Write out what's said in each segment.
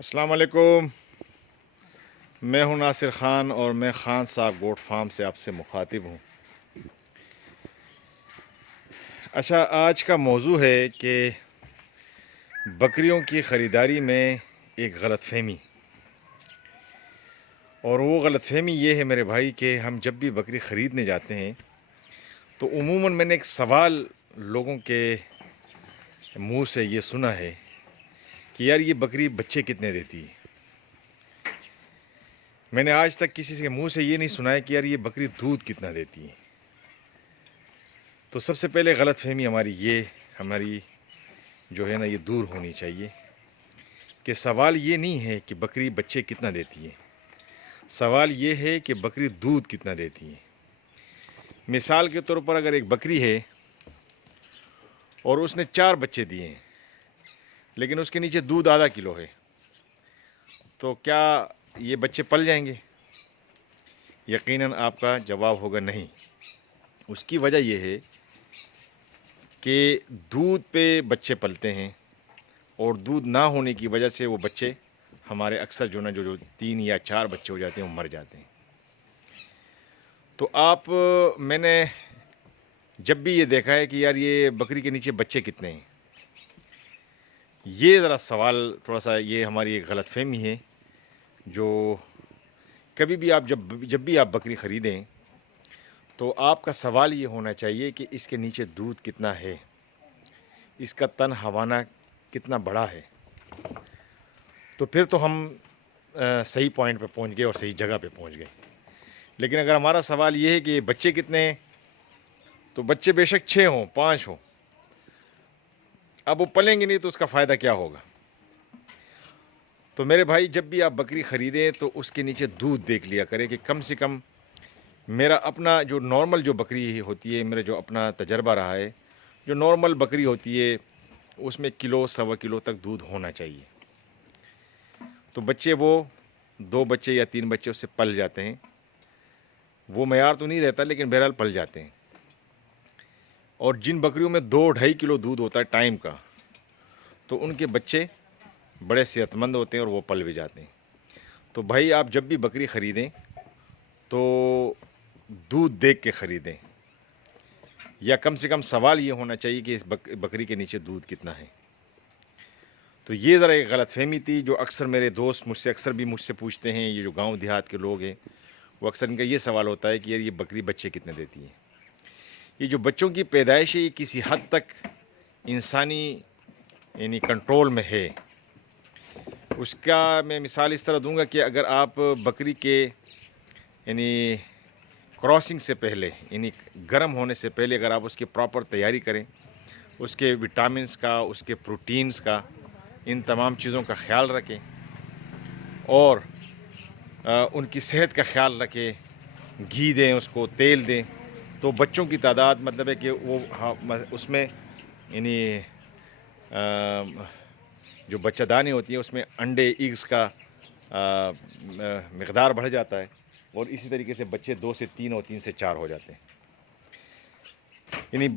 السلام علیکم، میں ہوں ناصر خان اور میں خان صاحب گوٹ فارم سے آپ سے مخاطب ہوں۔ اچھا، آج کا موضوع ہے کہ بکریوں کی خریداری میں ایک غلط فہمی، اور وہ غلط فہمی یہ ہے میرے بھائی کہ ہم جب بھی بکری خریدنے جاتے ہیں تو عموماً میں نے ایک سوال لوگوں کے منہ سے یہ سنا ہے کہ یار یہ بکری بچے کتنے دیتی ہے۔ میں نے آج تک کسی کے منہ سے یہ نہیں سنا ہے کہ یار یہ بکری دودھ کتنا دیتی ہے۔ تو سب سے پہلے غلط فہمی ہماری جو ہے نا یہ دور ہونی چاہیے کہ سوال یہ نہیں ہے کہ بکری بچے کتنا دیتی ہے، سوال یہ ہے کہ بکری دودھ کتنا دیتی ہے۔ مثال کے طور پر اگر ایک بکری ہے اور اس نے 4 بچے دیے ہیں لیکن اس کے نیچے دودھ آدھا کلو ہے، تو کیا یہ بچے پل جائیں گے؟ یقیناً آپ کا جواب ہوگا نہیں۔ اس کی وجہ یہ ہے کہ دودھ پہ بچے پلتے ہیں، اور دودھ نہ ہونے کی وجہ سے وہ بچے ہمارے اکثر جو 3 یا 4 بچے ہو جاتے ہیں وہ مر جاتے ہیں۔ تو میں نے جب بھی یہ دیکھا ہے کہ یار یہ بکری کے نیچے بچے کتنے ہیں، یہ ذرا سوال تھوڑا سا یہ ہماری ایک غلط فہمی ہے، جو کبھی بھی جب بھی آپ بکری خریدیں تو آپ کا سوال یہ ہونا چاہیے کہ اس کے نیچے دودھ کتنا ہے، اس کا تن ہوانہ کتنا بڑا ہے۔ تو پھر تو ہم صحیح پوائنٹ پہ پہنچ گئے اور صحیح جگہ پہ پہنچ گئے۔ لیکن اگر ہمارا سوال یہ ہے کہ بچے کتنے ہیں، تو بچے بے شک 6 ہوں 5 ہوں، اب وہ پلیں گے نہیں تو اس کا فائدہ کیا ہوگا؟ تو میرے بھائی جب بھی آپ بکری خریدیں تو اس کے نیچے دودھ دیکھ لیا کرے کہ کم سے کم میرا اپنا جو نارمل جو بکری ہوتی ہے، میرا جو اپنا تجربہ رہا ہے، جو نارمل بکری ہوتی ہے اس میں کلو 1.25 کلو تک دودھ ہونا چاہیے۔ تو بچے وہ 2 بچے یا 3 بچے اس سے پل جاتے ہیں، وہ معیار تو نہیں رہتا لیکن بہرحال پل جاتے ہیں۔ اور جن بکریوں میں 2-2.5 کلو دودھ ہوتا ہے ٹائم کا، تو ان کے بچے بڑے صحت مند ہوتے ہیں اور وہ پل بھی جاتے ہیں۔ تو بھائی آپ جب بھی بکری خریدیں تو دودھ دیکھ کے خریدیں، یا کم سے کم سوال یہ ہونا چاہیے کہ اس بکری کے نیچے دودھ کتنا ہے۔ تو یہ ذرا ایک غلط فہمی تھی جو اکثر میرے دوست مجھ سے پوچھتے ہیں، یہ جو گاؤں دیہات کے لوگ ہیں وہ اکثر ان کا یہ سوال ہوتا ہے کہ یار یہ بکری بچے کتنے دیتی ہے۔ یہ جو بچوں کی پیدائش ہے یہ کسی حد تک انسانی یعنی کنٹرول میں ہے۔ اس کا میں مثال اس طرح دوں گا کہ اگر آپ بکری کے یعنی کراسنگ سے پہلے، یعنی گرم ہونے سے پہلے اگر آپ اس کی پراپر تیاری کریں، اس کے وٹامنس کا، اس کے پروٹینز کا، ان تمام چیزوں کا خیال رکھیں اور ان کی صحت کا خیال رکھیں، گھی دیں اس کو، تیل دیں، تو بچوں کی تعداد مطلب ہے کہ وہ اس میں یعنی جو بچہ دانی ہوتی ہیں اس میں انڈے ایگز کا مقدار بڑھ جاتا ہے، اور اسی طریقے سے بچے 2 سے 3 اور 3 سے 4 ہو جاتے ہیں۔ یعنی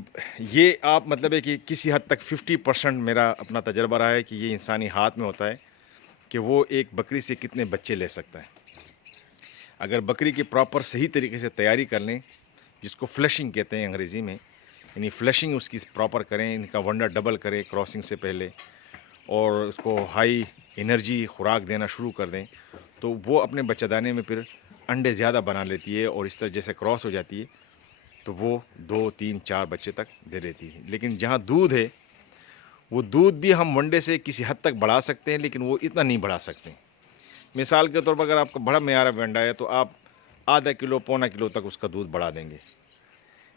یہ آپ مطلب ہے کہ کسی حد تک 50% میرا اپنا تجربہ رہا ہے کہ یہ انسانی ہاتھ میں ہوتا ہے کہ وہ ایک بکری سے کتنے بچے لے سکتا ہے۔ اگر بکری کی پراپر صحیح طریقے سے تیاری کر لیں، جس کو فلیشنگ کہتے ہیں انگریزی میں، یعنی فلیشنگ اس کی پراپر کریں، ان کا ونڈر ڈبل کریں کراسنگ سے پہلے، اور اس کو ہائی انرجی خوراک دینا شروع کر دیں، تو وہ اپنے بچہ دانے میں پھر انڈے زیادہ بنا لیتی ہے، اور اس طرح جیسے کراس ہو جاتی ہے تو وہ 2 3 4 بچے تک دے دیتی ہے۔ لیکن جہاں دودھ ہے، وہ دودھ بھی ہم ونڈے سے کسی حد تک بڑھا سکتے ہیں لیکن وہ اتنا نہیں بڑھا سکتے۔ مثال کے طور پر اگر آپ کا بڑا معیار ونڈا ہے تو آپ ½ کلو 1.25 کلو تک اس کا دودھ بڑھا دیں گے،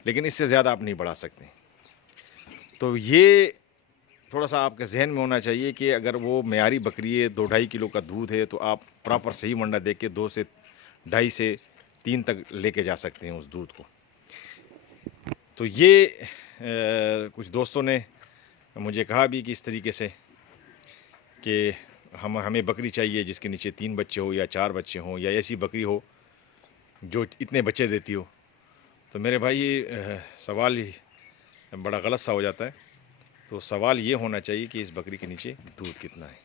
لیکن اس سے زیادہ آپ نہیں بڑھا سکتے۔ تو یہ تھوڑا سا آپ کے ذہن میں ہونا چاہیے کہ اگر وہ معیاری بکری ہے 2-2.5 کلو کا دودھ ہے تو آپ پراپر صحیح ونڈا دے کے 2 سے 2.5 سے 3 تک لے کے جا سکتے ہیں اس دودھ کو۔ تو یہ کچھ دوستوں نے مجھے کہا بھی کہ اس طریقے سے کہ ہمیں بکری چاہیے جس کے نیچے 3 بچے ہو یا 4 بچے ہوں، یا ایسی بکری ہو جو اتنے بچے دیتی ہو۔ تو میرے بھائی سوال ہی بڑا غلط سا ہو جاتا ہے۔ تو سوال یہ ہونا چاہیے کہ اس بکری کے نیچے دودھ کتنا ہے۔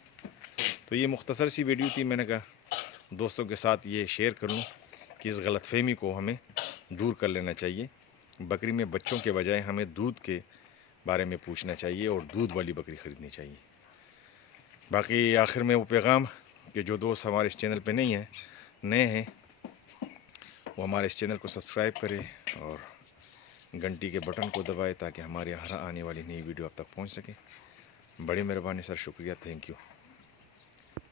تو یہ مختصر سی ویڈیو تھی، میں نے کہا دوستوں کے ساتھ یہ شیئر کروں کہ اس غلط فہمی کو ہمیں دور کر لینا چاہیے. بکری میں بچوں کے بجائے ہمیں دودھ کے بارے میں پوچھنا چاہیے اور دودھ والی بکری خریدنی چاہیے. باقی آخر میں وہ پیغام کہ جو دوست ہمارے اس چینل پہ نہیں ہیں، نئے ہیں، وہ ہمارے اس چینل کو سبسکرائب کرے اور گھنٹی کے بٹن کو دبائے تاکہ ہمارے ہر آنے والی نئی ویڈیو اب تک پہنچ سکے. بڑی مہربانی سر، شکریہ، تھینک یو.